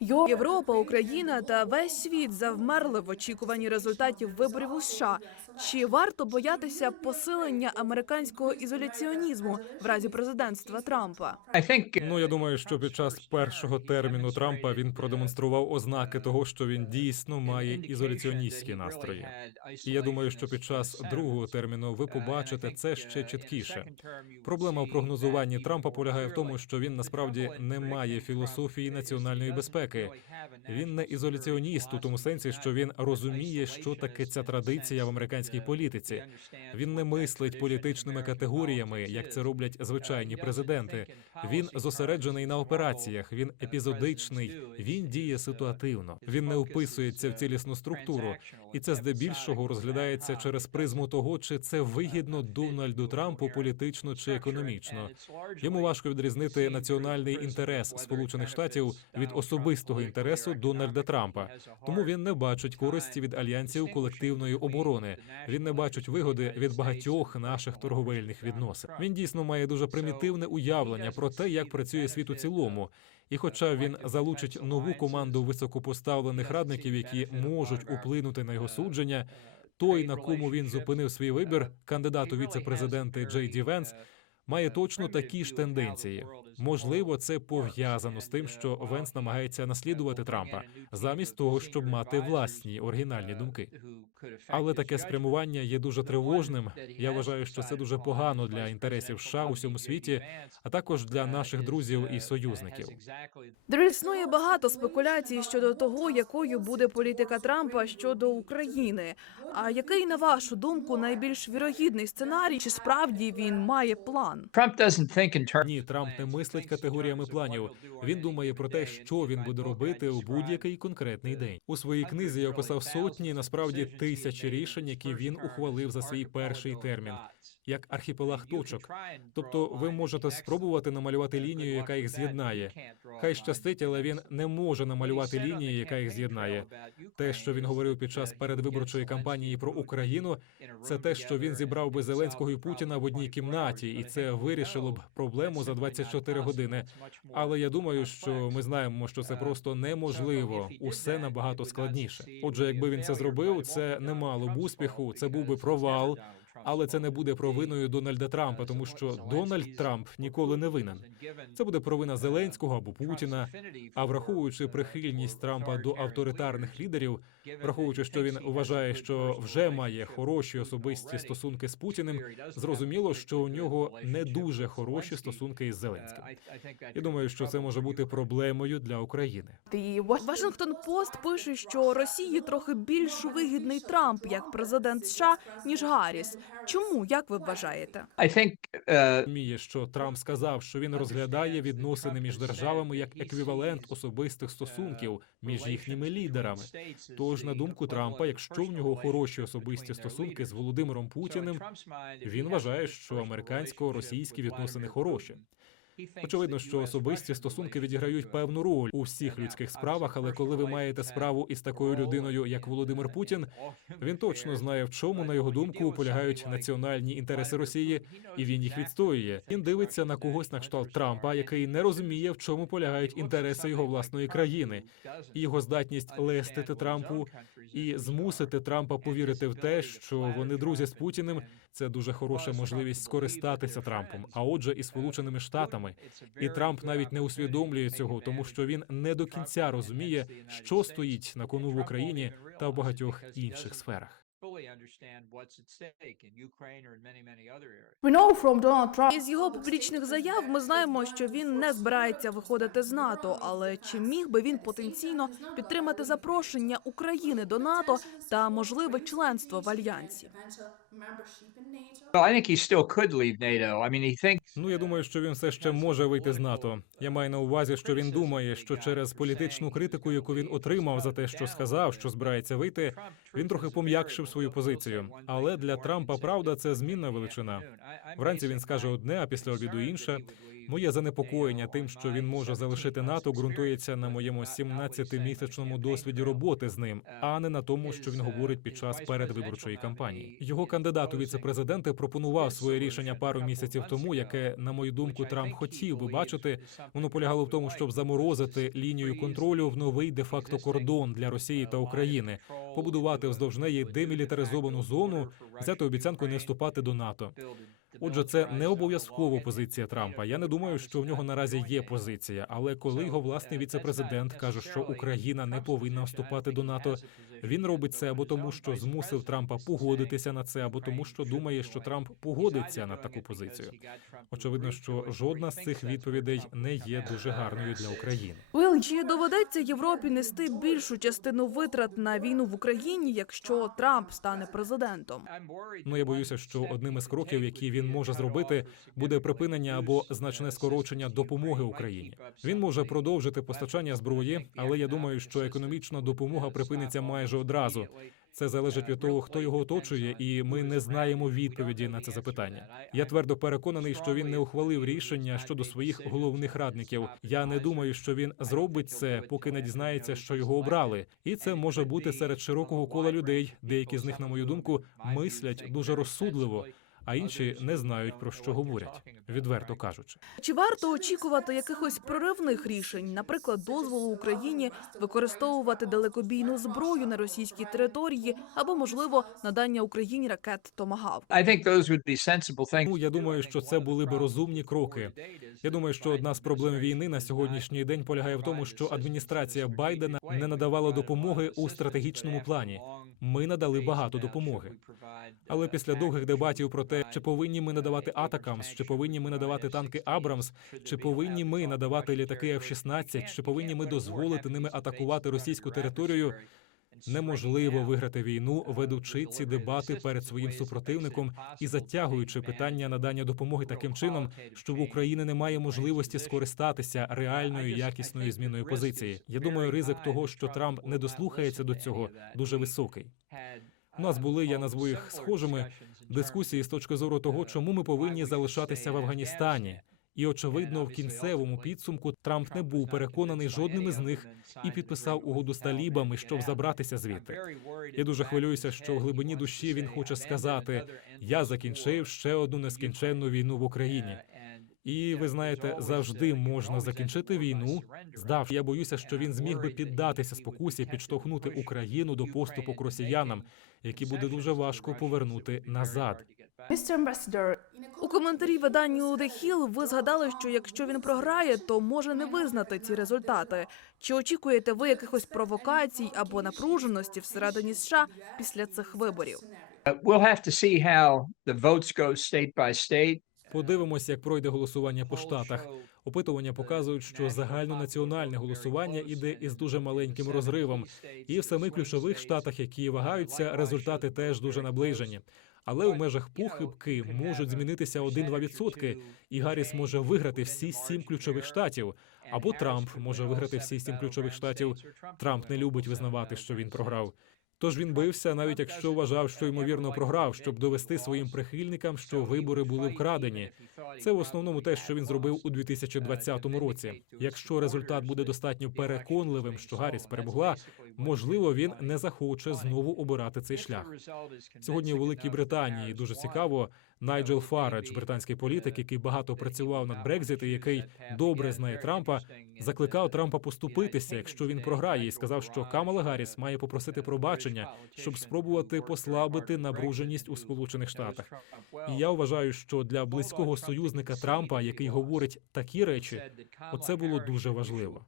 Європа, Україна та весь світ завмерли в очікуванні результатів виборів у США. Чи варто боятися посилення американського ізоляціонізму в разі президентства Трампа? Ну я думаю, що під час першого терміну Трампа він продемонстрував ознаки того, що він дійсно має ізоляціоністські настрої. І я думаю, що під час другого терміну ви побачите це ще чіткіше. Проблема в прогнозуванні Трампа полягає в тому, що він насправді не має філософії національної безпеки. Він не ізоляціоніст у тому сенсі, що він розуміє, що таке ця традиція в американській політиці. Він не мислить політичними категоріями, як це роблять звичайні президенти. Він зосереджений на операціях. Він епізодичний. Він діє ситуативно. Він не вписується в цілісну структуру, і це здебільшого розглядається через призму того, чи це вигідно Дональду Трампу політично чи економічно. Йому важко відрізнити національний інтерес Сполучених Штатів від особистого інтересу Дональда Трампа. Тому він не бачить користі від альянсів колективної оборони. Він не бачить вигоди від багатьох наших торговельних відносин. Він дійсно має дуже примітивне уявлення про те, як працює світ у цілому. І, хоча він залучить нову команду високопоставлених радників, які можуть вплинути на його судження, той, на кому він зупинив свій вибір, кандидат у віце-президенти Джей Ді Венс, має точно такі ж тенденції. Можливо, це пов'язано з тим, що Венс намагається наслідувати Трампа, замість того, щоб мати власні оригінальні думки. Але таке спрямування є дуже тривожним. Я вважаю, що це дуже погано для інтересів США у всьому світі, а також для наших друзів і союзників. Існує багато спекуляцій щодо того, якою буде політика Трампа щодо України. А який, на вашу думку, найбільш вірогідний сценарій? Чи справді він має план? Trump doesn't think in terms Ні, Трамп не мислить категоріями планів. Він думає про те, що він буде робити у будь-який конкретний день. У своїй книзі я описав сотні, насправді тисячі рішень, які він ухвалив за свій перший термін, як архіпелаг точок. Тобто, ви можете спробувати намалювати лінію, яка їх з'єднає. Хай щастить, але він не може намалювати лінії, яка їх з'єднає. Те, що він говорив під час передвиборчої кампанії про Україну, це те, що він зібрав би Зеленського і Путіна в одній кімнаті, і це вирішило б проблему за 24 години. Але я думаю, що ми знаємо, що це просто неможливо. Усе набагато складніше. Отже, якби він це зробив, це не мало б успіху, це був би провал. Але це не буде провиною Дональда Трампа, тому що Дональд Трамп ніколи не винен. Це буде провина Зеленського або Путіна. А враховуючи прихильність Трампа до авторитарних лідерів, враховуючи, що він вважає, що вже має хороші особисті стосунки з Путіним, зрозуміло, що у нього не дуже хороші стосунки із Зеленським. Я думаю, що це може бути проблемою для України. Вашингтон Пост пише, що Росії трохи більш вигідний Трамп як президент США ніж Гарріс. Чому як ви вважаєте? Uh, розуміє, що Трамп сказав, що він розглядає відносини між державами як еквівалент особистих стосунків між їхніми лідерами. Тож, на думку Трампа, якщо в нього хороші особисті стосунки з Володимиром Путіним, він вважає, що американсько-російські відносини хороші. Очевидно, що особисті стосунки відіграють певну роль у всіх людських справах, але коли ви маєте справу із такою людиною, як Володимир Путін, він точно знає, в чому, на його думку, полягають національні інтереси Росії, і він їх відстоює. Він дивиться на когось на кшталт Трампа, який не розуміє, в чому полягають інтереси його власної країни, і його здатність лестити Трампу і змусити Трампа повірити в те, що вони друзі з Путіним. Це дуже хороша можливість скористатися Трампом, а отже, і Сполученими Штатами. І Трамп навіть не усвідомлює цього, тому що він не до кінця розуміє, що стоїть на кону в Україні та в багатьох інших сферах. Fully understand what's at stake in Ukraine or in many, many other areas. Із його публічних заяв ми знаємо, що він не збирається виходити з НАТО. Але чи міг би він потенційно підтримати запрошення України до НАТО та можливе членство в альянсі? Well, I think he still could leave NATO. I mean, he thinks Ну я думаю, що він все ще може вийти з НАТО. Я маю на увазі, що він думає, що через політичну критику, яку він отримав за те, що сказав, що збирається вийти, він трохи пом'якшив свою позицію. Але для Трампа правда це змінна величина. Вранці він скаже одне, а після обіду інше. Моє занепокоєння тим, що він може залишити НАТО, ґрунтується на моєму 17-місячному досвіді роботи з ним, а не на тому, що він говорить під час передвиборчої кампанії. Його кандидат у віцепрезиденти пропонував своє рішення пару місяців тому, яке, на мою думку, Трамп хотів би бачити. Воно полягало в тому, щоб заморозити лінію контролю в новий де-факто кордон для Росії та України, побудувати вздовж неї демілітаризовану зону, взяти обіцянку не вступати до НАТО. Отже, це не обов'язково позиція Трампа. Я не думаю, що в нього наразі є позиція. Але коли його власний віцепрезидент каже, що Україна не повинна вступати до НАТО, він робить це або тому, що змусив Трампа погодитися на це, або тому, що думає, що Трамп погодиться на таку позицію. Очевидно, що жодна з цих відповідей не є дуже гарною для України. Уіл, чи доведеться Європі нести більшу частину витрат на війну в Україні, якщо Трамп стане президентом? Ну я боюся, що одним із кроків, які він може зробити, буде припинення або значне скорочення допомоги Україні. Він може продовжити постачання зброї, але я думаю, що економічна допомога припиниться майже одразу. Це залежить від того, хто його оточує, і ми не знаємо відповіді на це запитання. Я твердо переконаний, що він не ухвалив рішення щодо своїх головних радників. Я не думаю, що він зробить це, поки не дізнається, що його обрали, і це може бути серед широкого кола людей. Деякі з них, на мою думку, мислять дуже розсудливо, а інші не знають про що говорять, відверто кажучи. Чи варто очікувати якихось проривних рішень, наприклад, дозволу Україні використовувати далекобійну зброю на російській території або, можливо, надання Україні ракет Томагавк? Ну, я думаю, що це були би розумні кроки. Я думаю, що одна з проблем війни на сьогоднішній день полягає в тому, що адміністрація Байдена не надавала допомоги у стратегічному плані. Ми надали багато допомоги. Але після довгих дебатів про те, чи повинні ми надавати Атакамс, чи повинні ми надавати танки Абрамс, чи повинні ми надавати літаки F-16, чи повинні ми дозволити ними атакувати російську територію, неможливо виграти війну, ведучи ці дебати перед своїм супротивником і затягуючи питання надання допомоги таким чином, що в Україні немає можливості скористатися реальною якісною зміною позиції. Я думаю, ризик того, що Трамп не дослухається до цього, дуже високий. У нас були, я назву їх схожими, дискусії з точки зору того, чому ми повинні залишатися в Афганістані. І очевидно, в кінцевому підсумку Трамп не був переконаний жодним із них і підписав угоду з талібами, щоб забратися звідти. Я дуже хвилююся, що в глибині душі він хоче сказати: я закінчив ще одну нескінченну війну в Україні. І ви знаєте, завжди можна закінчити війну. Здав, я боюся, що він зміг би піддатися спокусі, підштовхнути Україну до поступу к росіянам, які буде дуже важко повернути назад. У коментарі виданню The Hill ви згадали, що якщо він програє, то може не визнати ці результати. Чи очікуєте ви якихось провокацій або напруженості всередині США після цих виборів? We'll have to see how the votes go state by state. Подивимося, як пройде голосування по штатах. Опитування показують, що загальнонаціональне голосування іде із дуже маленьким розривом, і в самих ключових штатах, які вагаються, результати теж дуже наближені. Але у межах похибки можуть змінитися 1-2 відсотки, і Гарріс може виграти всі сім ключових штатів. Або Трамп може виграти всі сім ключових штатів. Трамп не любить визнавати, що він програв. Тож він бився, навіть якщо вважав, що ймовірно програв, щоб довести своїм прихильникам, що вибори були вкрадені. Це в основному те, що він зробив у 2020 році. Якщо результат буде достатньо переконливим, що Гарріс перемогла, можливо, він не захоче знову обирати цей шлях. Сьогодні у Великій Британії дуже цікаво. Найджел Фарадж, британський політик, який багато працював над Брекзит і який добре знає Трампа, закликав Трампа поступитися, якщо він програє, і сказав, що Камала Гарріс має попросити пробачення, щоб спробувати послабити напруженість у Сполучених Штатах. І я вважаю, що для близького союзника Трампа, який говорить такі речі, оце було дуже важливо.